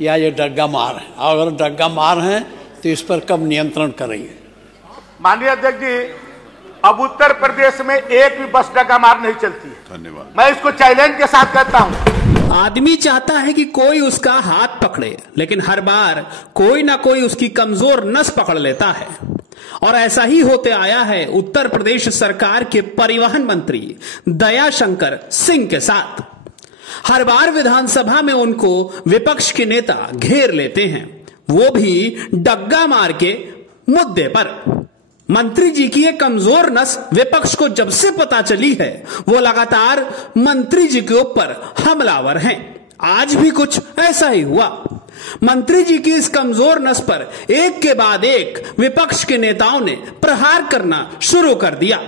या ये डग्गा मार है। अगर डग्गा मार है तो इस पर कब नियंत्रण करेंगे? माननीय अध्यक्ष जी, अब उत्तर प्रदेश में एक भी बस डग्गा मार नहीं चलती है। धन्यवाद। मैं इसको चैलेंज के साथ कहता हूं। आदमी चाहता है कि कोई उसका हाथ पकड़े, लेकिन हर बार कोई ना कोई उसकी कमजोर नस पकड़ लेता है। और ऐसा ही होते आया है उत्तर प्रदेश सरकार के परिवहन मंत्री दयाशंकर सिंह के साथ। हर बार विधानसभा में उनको विपक्ष के नेता घेर लेते हैं, वो भी डग्गा मार के मुद्दे पर। मंत्री जी की एक कमजोर नस विपक्ष को जब से पता चली है, वो लगातार मंत्री जी के ऊपर हमलावर हैं। आज भी कुछ ऐसा ही हुआ। मंत्री जी की इस कमजोर नस पर एक के बाद एक विपक्ष के नेताओं ने प्रहार करना शुरू कर दिया।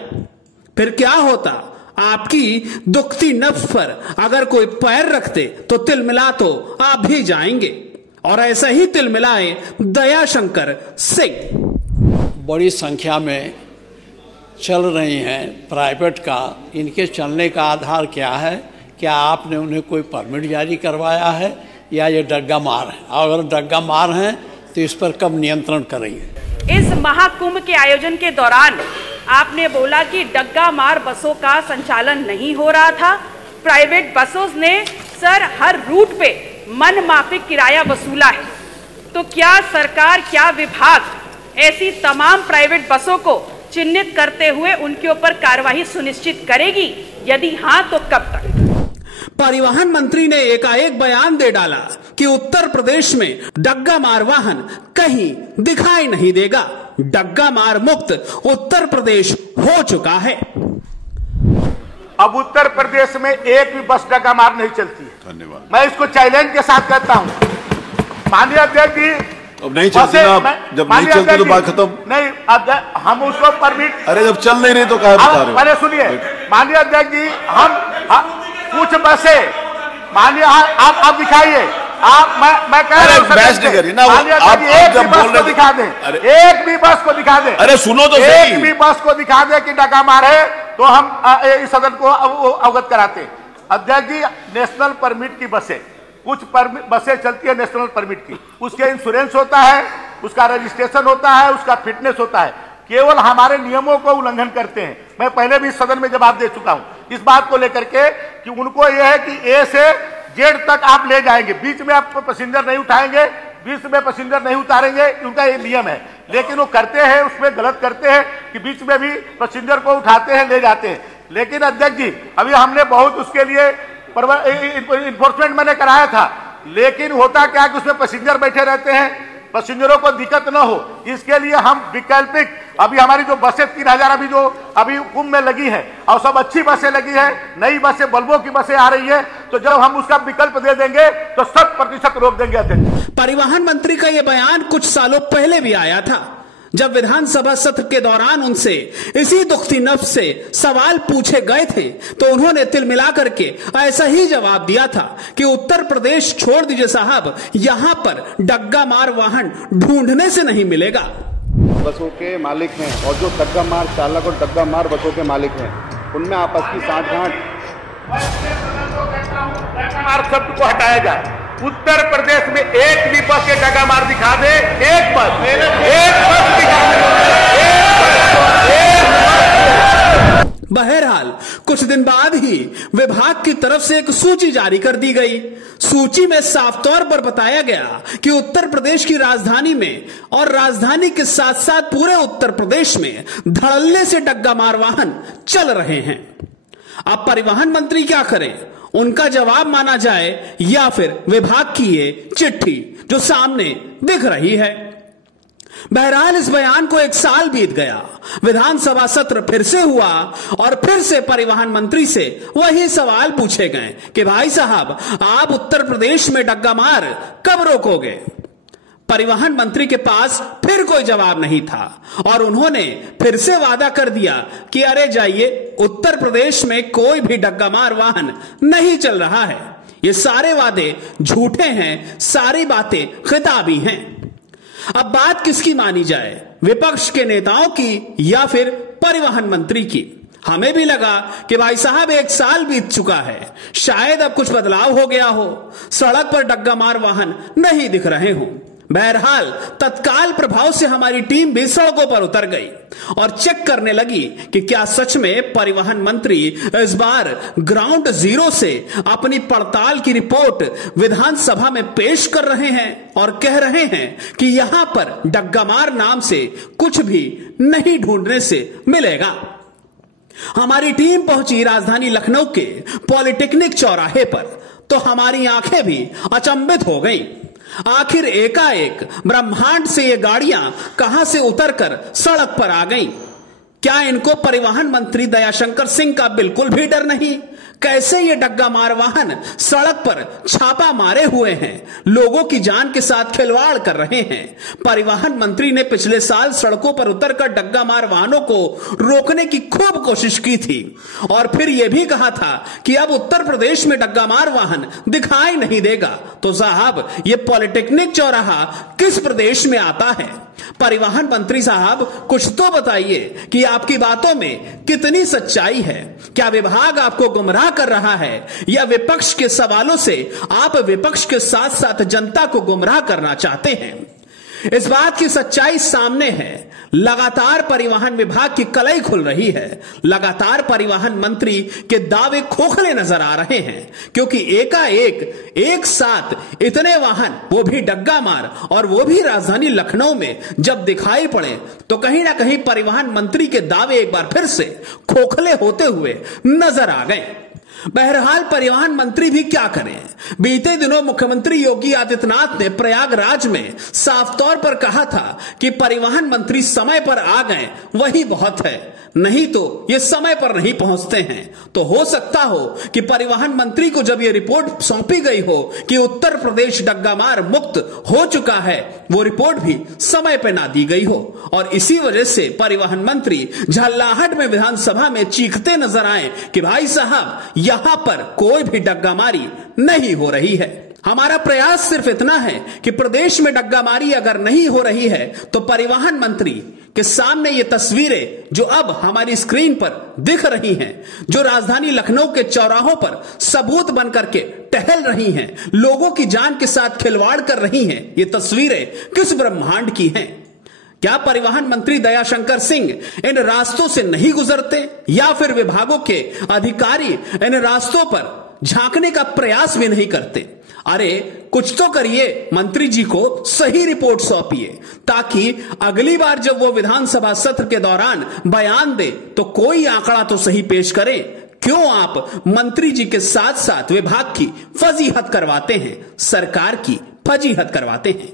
फिर क्या होता? आपकी दुखती नफ्स पर अगर कोई पैर रखते तो तिलमिला तो आप भी जाएंगे। और ऐसा ही तिलमिलाए दयाशंकर सिंह। बड़ी संख्या में चल रही हैं प्राइवेट का, इनके चलने का आधार क्या है? क्या आपने उन्हें कोई परमिट जारी करवाया है या ये डग्गा मार है? अगर डग्गा मार है तो इस पर कब नियंत्रण करेंगे? इस महाकुंभ के आयोजन के दौरान आपने बोला कि डग्गा मार बसों का संचालन नहीं हो रहा था। प्राइवेट बसों ने सर हर रूट पे मनमाफिक किराया वसूला है। तो क्या सरकार, क्या विभाग ऐसी तमाम प्राइवेट बसों को चिन्हित करते हुए उनके ऊपर कार्रवाई सुनिश्चित करेगी? यदि हाँ तो कब तक? परिवहन मंत्री ने एकाएक बयान दे डाला कि उत्तर प्रदेश में डग्गा मार वाहन कहीं दिखाई नहीं देगा। डग्गा मार मुक्त उत्तर प्रदेश हो चुका है। अब उत्तर प्रदेश में एक भी बस डग्गा मार नहीं चलती है। धन्यवाद। मैं इसको चैलेंज के साथ कहता हूं। माननीय अध्यक्ष जी, अब नहीं चलती ना, जब नहीं चलती तो बात खत्म। नहीं, अब हम उसको परमिट, अरे जब चल नहीं रही तो क्या बता रहे हो? पहले सुनिए माननीय अध्यक्ष जी, हम कुछ बसें, माननीय आप दिखाइए, मैं कह रहा हूं बहस नहीं करिए ना, आप जब बोल रहे दिखा दें, एक भी बस को दिखा दें। अरे सुनो तो सही, एक भी बस को दिखा दे कि डग्गा मार है तो हम इस सदन को अवगत कराते हैं। अध्यक्ष जी, नेशनल परमिट की बसें, कुछ बसें चलती है नेशनल परमिट की, उसके इंश्योरेंस होता है, उसका रजिस्ट्रेशन होता है, उसका फिटनेस होता है। केवल हमारे नियमों को उल्लंघन करते हैं। मैं पहले भी सदन में जवाब दे चुका हूं इस बात को लेकर के कि उनको यह है कि ए से जेड तक आप ले जाएंगे, बीच में आप पैसेंजर नहीं उठाएंगे, बीच में पैसेंजर नहीं उतारेंगे, उनका ये नियम है। लेकिन वो करते हैं, उसमें गलत करते हैं कि बीच में भी पैसेंजर को उठाते हैं, ले जाते हैं। लेकिन अध्यक्ष जी, अभी हमने बहुत उसके लिए इन्फोर्समेंट मैंने कराया था, लेकिन होता क्या कि उसमें पैसेंजर बैठे रहते हैं, पैसेंजरों को दिक्कत न हो, इसके लिए हम वैकल्पिक, अभी हमारी जो बसें 3000 अभी कुंभ में लगी है और सब अच्छी बसें लगी है, नई बसें, बल्बों की बसें आ रही है, तो जब हम उसका विकल्प दे देंगे तो 100% रोक देंगे। अध्यक्ष, परिवहन मंत्री का यह बयान कुछ सालों पहले भी आया था, जब विधानसभा सत्र के दौरान उनसे इसी दुखती नफ्स से सवाल पूछे गए थे, तो उन्होंने तिलमिला करके ऐसा ही जवाब दिया था कि उत्तर प्रदेश छोड़ दीजिए साहब, यहां पर डग्गा मार वाहन ढूंढने से नहीं मिलेगा। बसों के मालिक हैं और जो डग्गा मार चालक और डग्गा मार बसों के मालिक हैं, उनमें आपस की साठगांठ शब्द को हटाया जाए। उत्तर प्रदेश में एक भी बस के डग्गा मार दिखा दे, एक बस दिखा दे। बहरहाल कुछ दिन बाद ही विभाग की तरफ से एक सूची जारी कर दी गई। सूची में साफ तौर पर बताया गया कि उत्तर प्रदेश की राजधानी में और राजधानी के साथ साथ पूरे उत्तर प्रदेश में धड़ल्ले से डग्गा मार वाहन चल रहे हैं। अब परिवहन मंत्री क्या करें? उनका जवाब माना जाए या फिर विभाग की ये चिट्ठी जो सामने दिख रही है। बहरहाल इस बयान को 1 साल बीत गया, विधानसभा सत्र फिर से हुआ और फिर से परिवहन मंत्री से वही सवाल पूछे गए कि भाई साहब, आप उत्तर प्रदेश में डग्गा मार कब रोकोगे? परिवहन मंत्री के पास फिर कोई जवाब नहीं था और उन्होंने फिर से वादा कर दिया कि अरे जाइए, उत्तर प्रदेश में कोई भी डग्गा मार वाहन नहीं चल रहा है। ये सारे वादे झूठे हैं, सारी बातें खिताबी हैं। अब बात किसकी मानी जाए, विपक्ष के नेताओं की या फिर परिवहन मंत्री की? हमें भी लगा कि भाई साहब 1 साल बीत चुका है, शायद अब कुछ बदलाव हो गया हो, सड़क पर डग्गा मार वाहन नहीं दिख रहे हों। बहरहाल तत्काल प्रभाव से हमारी टीम भी सड़कों पर उतर गई और चेक करने लगी कि क्या सच में परिवहन मंत्री इस बार ग्राउंड जीरो से अपनी पड़ताल की रिपोर्ट विधानसभा में पेश कर रहे हैं और कह रहे हैं कि यहां पर डग्गामार नाम से कुछ भी नहीं ढूंढने से मिलेगा। हमारी टीम पहुंची राजधानी लखनऊ के पॉलिटेक्निक चौराहे पर तो हमारी आंखें भी अचंभित हो गईं। आखिर एकाएक ब्रह्मांड से ये गाड़ियां कहां से उतरकर सड़क पर आ गईं? क्या इनको परिवहन मंत्री दयाशंकर सिंह का बिल्कुल भी डर नहीं? कैसे ये डग्गा मार वाहन सड़क पर छापा मारे हुए हैं, लोगों की जान के साथ खिलवाड़ कर रहे हैं? परिवहन मंत्री ने पिछले साल सड़कों पर उतरकर डग्गा मार वाहनों को रोकने की खूब कोशिश की थी और फिर यह भी कहा था कि अब उत्तर प्रदेश में डग्गा मार वाहन दिखाई नहीं देगा। तो साहब, ये पॉलिटेक्निक चौराहा किस प्रदेश में आता है? परिवहन मंत्री साहब, कुछ तो बताइए कि आपकी बातों में कितनी सच्चाई है। क्या विभाग आपको गुमराह कर रहा है या विपक्ष के सवालों से आप विपक्ष के साथ साथ जनता को गुमराह करना चाहते हैं? इस बात की सच्चाई सामने है। लगातार परिवहन विभाग की कलई खुल रही है। लगातार परिवहन मंत्री के दावे खोखले नजर आ रहे हैं क्योंकि एकाएक एक साथ इतने वाहन, वो भी डग्गा मार और वो भी राजधानी लखनऊ में जब दिखाई पड़े तो कहीं ना कहीं परिवहन मंत्री के दावे एक बार फिर से खोखले होते हुए नजर आ गए। बहरहाल परिवहन मंत्री भी क्या करें। बीते दिनों मुख्यमंत्री योगी आदित्यनाथ ने प्रयागराज में साफ तौर पर कहा था कि परिवहन मंत्री समय पर आ गए वही बहुत है, नहीं तो ये समय पर नहीं पहुंचते हैं। तो हो सकता हो कि परिवहन मंत्री को जब ये रिपोर्ट सौंपी गई हो कि उत्तर प्रदेश डग्गामार मुक्त हो चुका है, वो रिपोर्ट भी समय पर ना दी गई हो और इसी वजह से परिवहन मंत्री झल्लाहट में विधानसभा में चीखते नजर आए कि भाई साहब, यहां पर कोई भी डग्गामारी नहीं हो रही है। हमारा प्रयास सिर्फ इतना है कि प्रदेश में डग्गामारी अगर नहीं हो रही है तो परिवहन मंत्री के सामने ये तस्वीरें जो अब हमारी स्क्रीन पर दिख रही हैं, जो राजधानी लखनऊ के चौराहों पर सबूत बनकर के टहल रही हैं, लोगों की जान के साथ खिलवाड़ कर रही हैं, ये तस्वीरें किस ब्रह्मांड की हैं? क्या परिवहन मंत्री दयाशंकर सिंह इन रास्तों से नहीं गुजरते या फिर विभागों के अधिकारी इन रास्तों पर झांकने का प्रयास भी नहीं करते? अरे कुछ तो करिए, मंत्री जी को सही रिपोर्ट सौंपिए ताकि अगली बार जब वो विधानसभा सत्र के दौरान बयान दे तो कोई आंकड़ा तो सही पेश करें। क्यों आप मंत्री जी के साथ साथ विभाग की फजीहत करवाते हैं, सरकार की फजीहत करवाते हैं?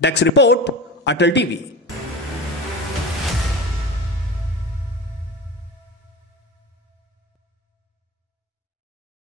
डेस्क रिपोर्ट, अटल टीवी।